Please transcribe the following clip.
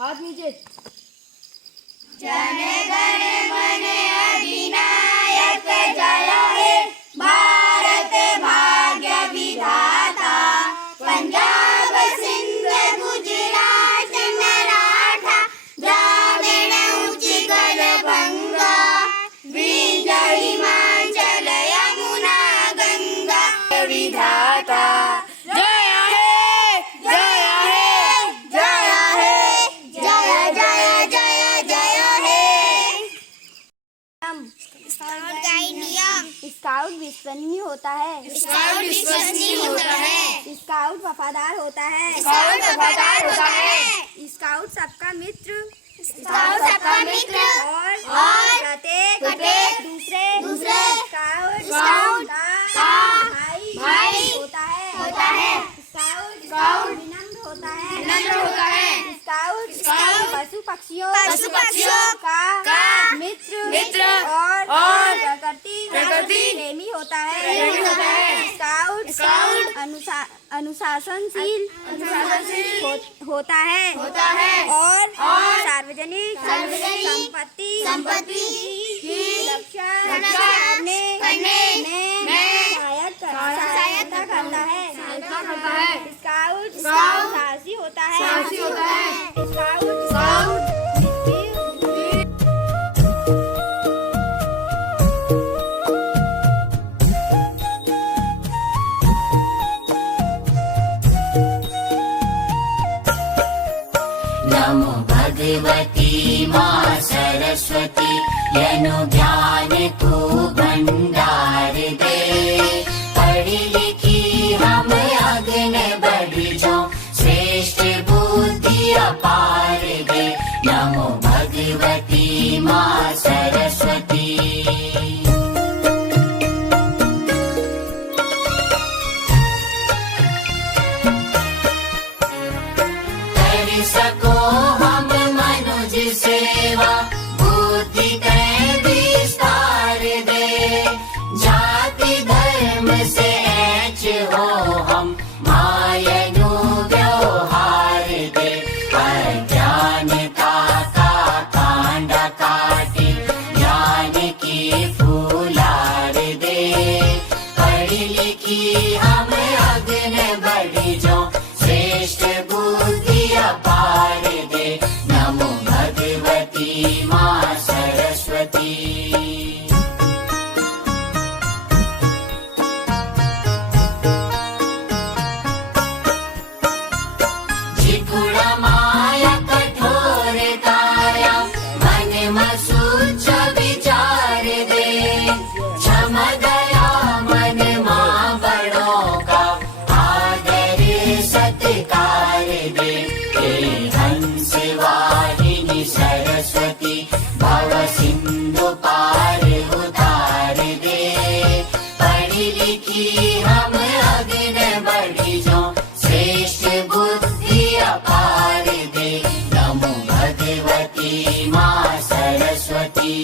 हाथ नीचे। जन गण मन अधिनायक जय हे भारत भाग्य विधाता। पंजाब सिंध गुजरात मराठा द्राविड़ उत्कल बंगा विंध्य हिमाचल यमुना गंगा विधाता। जय हे जय हे जय हे जय जय जय जय हे। स्काउट गाइड नियम। स्काउट विश्वसनीय होता है। स्काउट विश्वसनीय होता है। स्काउट वफादार होता है। स्काउट वफादार होता है। स्काउट सबका मित्र स्काउट सबका मित्र और प्रत्येक दूसरे स्काउट का भाई होता है। स्काउट विनम्र होता है। स्काउट पशु पक्षियों का मित्र और प्रकृति प्रेमी होता है। स्काउट अनुशासनशील होता है और सार्वजनिक संपत्ति की रक्षा करने में सहायता करता है। स्काउट साहसी होता है। स्काउट नमो भगवती माँ सरस्वती यनु ज्ञान को भंडार दे। पढ़ी लिखी हम आगे बढ़ जाओ श्रेष्ठ बुद्धि अपार दे। नमो भगवती माँ सरस्वती। कर सको हम मनुज सेवा बुद्धि के विस्तार दे। जाति धर्म से ऐच हो हम मायनु व्यवहार दे। अज्ञानता का कांडा काटे ज्ञान की फूलार दे। पढ़ी लिखी हम आगे बढ़ जाओ श्रेष्ठ बुद्धि अपार दे। नमो भगवती माँ सरस्वती। जिगुड़ माया कठोर काया मन मसूच विचार दे। क्षम दया मन माँ बड़ों का आदर सत्कार दे। हे हंस वाहिनी सरस्वती भव सिंधु पार उतार दे। पढ़ी लिखी हम आगे बढ़ी जाओ श्रेष्ठ बुद्धि अपार दे। नमो भगवती माँ सरस्वती।